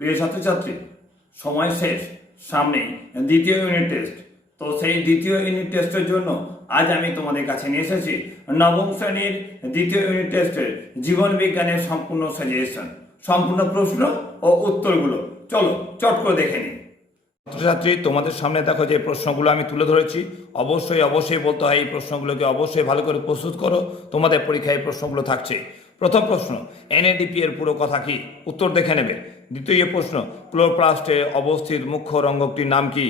প্রিয় ছাত্রছাত্রী, সময় শেষ, সামনে দ্বিতীয় ইউনিট টেস্ট। তো সেই দ্বিতীয় ইউনিট টেস্টের জন্য আজ আমি তোমাদের কাছে নিয়ে এসেছি নবম শ্রেণীর দ্বিতীয় ইউনিট টেস্টের জীবন বিজ্ঞানের সম্পূর্ণ সাজেশন, সম্পূর্ণ প্রশ্ন ও উত্তরগুলো। চলো চট করে দেখে নিই। ছাত্রছাত্রী, তোমাদের সামনে দেখো যে প্রশ্নগুলো আমি তুলে ধরেছি, অবশ্যই বলতে হয় এই প্রশ্নগুলোকে অবশ্যই ভালো করে প্রস্তুত করো। তোমাদের পরীক্ষায় এই প্রশ্নগুলো থাকছে। প্রথম প্রশ্ন, এনএডিপি এর পুরো কথা কি? উত্তর দেখে নেবে। দ্বিতীয় প্রশ্ন, ক্লোরোপ্লাস্টে অবস্থিত মুখ্য রঙ্গকটির নাম কি?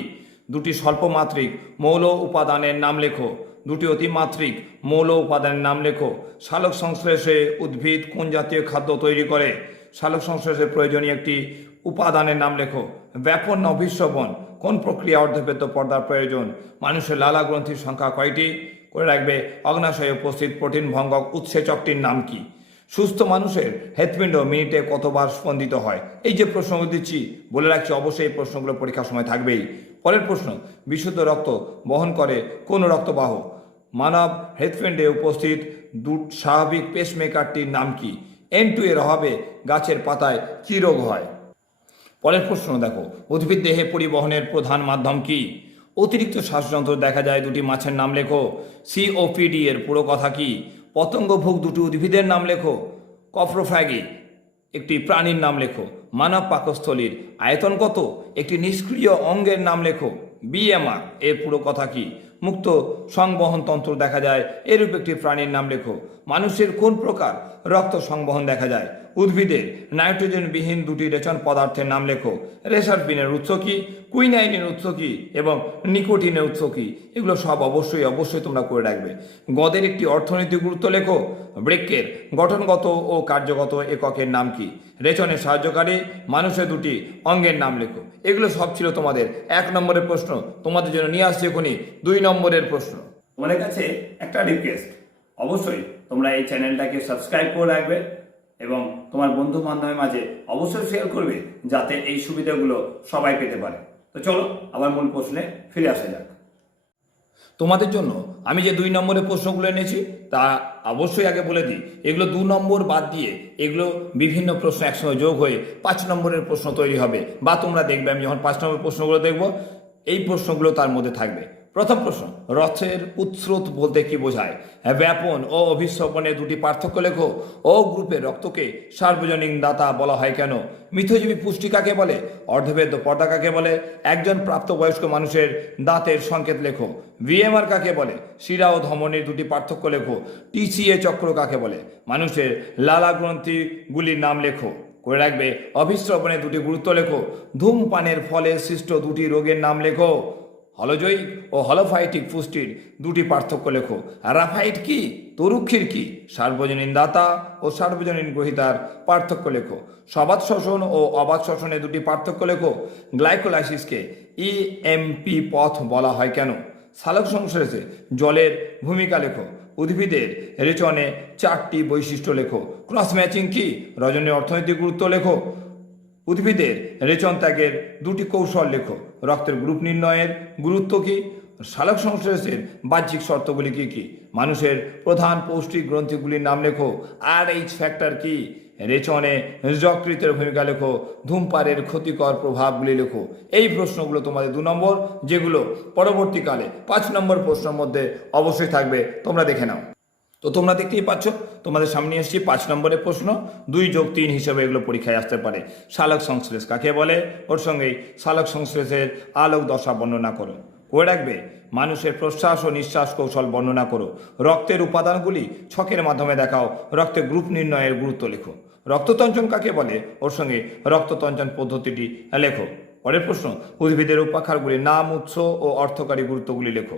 দুটি স্বল্পমাত্রিক মৌল উপাদানের নাম লেখো। দুটি অতিমাত্রিক মৌল উপাদানের নাম লেখো। সালোক সংশ্লেষে উদ্ভিদ কোন জাতীয় খাদ্য তৈরি করে? সালোক সংশ্লেষে প্রয়োজনীয় একটি উপাদানের নাম লেখো। ব্যাপন অভিশ্রবণ কোন প্রক্রিয়া অর্ধবেদ্য পর্দার প্রয়োজন? মানুষের লালা গ্রন্থির সংখ্যা কয়টি? করে রাখবে। অগ্নাশয়ে উপস্থিত প্রোটিন ভঙ্গক উৎসেচকটির নাম কি? সুস্থ মানুষের হৃৎপিণ্ড মিনিটে কতবার স্পন্দিত হয়? এই যে প্রশ্নগুলো দিচ্ছি, বলে রাখছি অবশ্যই এই প্রশ্নগুলো পরীক্ষার সময় থাকবেই। পরের প্রশ্ন, বিশুদ্ধ রক্ত বহন করে কোন রক্তবাহ? মানব হৃৎপিণ্ডে উপস্থিত স্বাভাবিক পেসমেকারটির নাম কি? N2 এর অভাবে গাছের পাতায় কি রোগ হয়? পরের প্রশ্ন দেখো, উদ্ভিদ দেহে পরিবহনের প্রধান মাধ্যম কি? অতিরিক্ত শ্বাসযন্ত্র দেখা যায় দুটি মাছের নাম লেখো। COPD এর পুরো কথা কি? পতঙ্গভোগ দুটি উদ্ভিদের নাম লেখো। কপ্রোফ্যাগি একটি প্রাণীর নাম লেখো। মানব পাকস্থলীর আয়তন কত? একটি নিষ্ক্রিয় অঙ্গের নাম লেখো। BMR এর পুরো কথা কি? মুক্ত সংবহন তন্ত্র দেখা যায় এরূপ একটি প্রাণীর নাম লেখো। মানুষের কোন প্রকার রক্ত সংবহন দেখা যায়? উদ্ভিদের নাইট্রোজেনবিহীন দুটি রেচন পদার্থের নাম লেখো। রেসারপিনের উৎস কি? কুইনাইনের উৎস কি? এবং নিকোটিনের উৎস কি? এগুলো সব অবশ্যই তোমরা করে রাখবে। গদের একটি অর্থনৈতিক গুরুত্ব লেখো। বৃক্কের গঠনগত ও কার্যগত এককের নাম কি? রেচনের সাহায্যকারী মানুষের দুটি অঙ্গের নাম লেখো। এগুলো সব ছিল তোমাদের 1 নম্বরের প্রশ্ন। তোমাদের জন্য নিয়ে আসছে এখনই 2 নম্বরের প্রশ্ন। তোমাদের কাছে একটা রিকোয়েস্ট, অবশ্যই তোমরা এই চ্যানেলটাকে সাবস্ক্রাইব করে রাখবে এবং তোমার বন্ধু বান্ধবের মাঝে অবশ্যই শেয়ার করবে, যাতে এই সুবিধাগুলো সবাই পেতে পারে। তো চলো আবার মূল প্রশ্নে ফিরে আসা যাক। তোমাদের জন্য আমি যে 2 নম্বরের প্রশ্নগুলো এনেছি তা অবশ্যই আগে বলে দিই, এগুলো 2 নম্বর বাদ দিয়ে এগুলো বিভিন্ন প্রশ্ন একসঙ্গে যোগ হয়ে 5 নম্বরের প্রশ্ন তৈরি হবে। বা তোমরা দেখবে আমি যখন 5 নম্বরের প্রশ্নগুলো দেখব, এই প্রশ্নগুলো তার মধ্যে থাকবে। প্রথম প্রশ্ন, রথের উৎস্রোত বলতে কি বোঝায়? ব্যাপন ও অভিস্রবণের দুটি পার্থক্য লেখো। ও গ্রুপের রক্তকে সার্বজনীন দাতা বলা হয় কেন? মিথজীবী পুষ্টি কাকে বলে? অর্ধবেদ্য পর্দা কাকে বলে? একজন প্রাপ্তবয়স্ক মানুষের দাঁতের সংকেত লেখো। VMR কাকে বলে? শিরা ও ধমনীর দুটি পার্থক্য লেখো। TCA চক্র কাকে বলে? মানুষের লালা গ্রন্থিগুলির নাম লেখো। করে রাখবে। অভিস্রবণের দুটি গুরুত্ব লেখো। ধূমপানের ফলে সৃষ্ট দুটি রোগের নাম লেখো। হলোজৈক ও হলোফাইটিক পুষ্টির দুটি পার্থক্য লেখো। রাফাইট কি? তরুক্ষীর কি? সার্বজনীন দাতা ও সার্বজনীন গ্রহিতার পার্থক্য লেখো। সবাত শ্বসন ও অবাত শ্বসনের দুটি পার্থক্য লেখো। গ্লাইকোলাইসিসকে EMP পথ বলা হয় কেন? সালোক সংশ্লেষে জলের ভূমিকা লেখো। উদ্ভিদের রেচনে 4টি বৈশিষ্ট্য লেখো। ক্রস ম্যাচিং কি? রজনীর অর্থনৈতিক গুরুত্ব লেখো। উদ্ভিদের রেচন ত্যাগের দুটি কৌশল লেখো। রক্তের গ্রুপ নির্ণয়ের গুরুত্ব কি? সালোক সংশ্লেষের বাহ্যিক শর্তগুলি কি কি? মানুষের প্রধান পৌষ্টিক গ্রন্থিগুলির নাম লেখো। RH ফ্যাক্টর কি? রেচনে যকৃতের ভূমিকা লেখো। ধূমপানের ক্ষতিকর প্রভাবগুলি লেখো। এই প্রশ্নগুলো তোমাদের 2 নম্বর, যেগুলো পরবর্তীকালে 5 নম্বর প্রশ্নের মধ্যে অবশ্যই থাকবে। তোমরা দেখে নাও। তো তোমরা দেখতেই পাচ্ছ তোমাদের সামনে এসেছি 5 নম্বরের প্রশ্ন। 2 যোগ 3 হিসেবে এগুলো পরীক্ষায় আসতে পারে। সালোক সংশ্লেষ কাকে বলে? ওর সঙ্গেই সালোক সংশ্লেষের আলোক দশা বর্ণনা করো। করে রাখবে। মানুষের প্রশ্বাস ও নিঃশ্বাস কৌশল বর্ণনা করো। রক্তের উপাদানগুলি ছকের মাধ্যমে দেখাও। রক্তের গ্রুপ নির্ণয়ের গুরুত্ব লেখো। রক্ততঞ্চন কাকে বলে? ওর সঙ্গে রক্ততঞ্চন পদ্ধতিটি লেখো। পরের প্রশ্ন, উদ্ভিদের উপাক্ষারগুলির নাম, উৎস ও অর্থকারী গুরুত্বগুলি লেখো।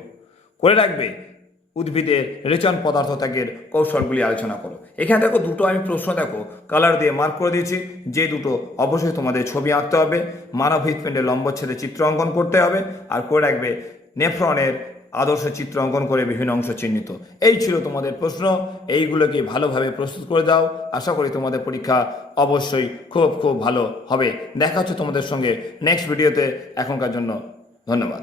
করে রাখবে। উদ্ভিদের রেচন পদার্থ ত্যাগের কৌশলগুলি আলোচনা করো। এখানে দেখো দুটো আমি প্রশ্ন দেখো কালার দিয়ে মার্ক করে দিয়েছি, যে দুটো অবশ্যই তোমাদের ছবি আঁকতে হবে। মানব হৃৎপিণ্ডের লম্বচ্ছেদে চিত্র অঙ্কন করতে হবে। আর করে রাখবে নেফ্রনের আদর্শ চিত্র অঙ্কন করে বিভিন্ন অংশ চিহ্নিত। এই ছিল তোমাদের প্রশ্ন। এইগুলোকে ভালোভাবে প্রস্তুত করে দাও। আশা করি তোমাদের পরীক্ষা অবশ্যই খুব ভালো হবে। দেখা হচ্ছে তোমাদের সঙ্গে নেক্সট ভিডিওতে। এখনকার জন্য ধন্যবাদ।